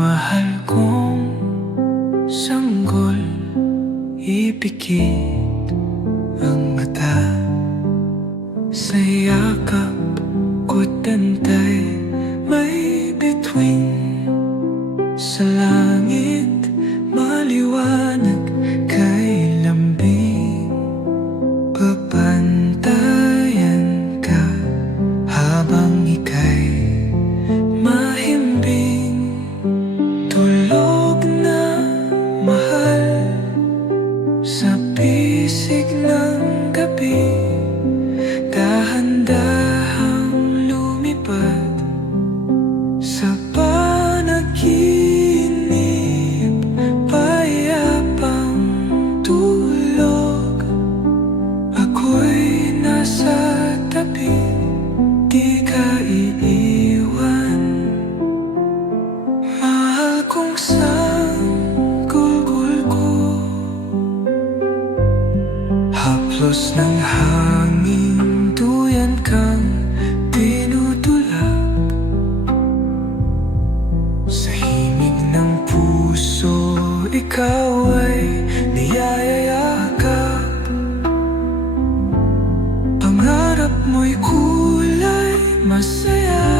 mahal kong sanggol. Ipikit Agos ng hangin, tuyan kang tinutulap Sa himig ng puso, ikaw ay niyayayakap Pangarap mo'y kulay masaya.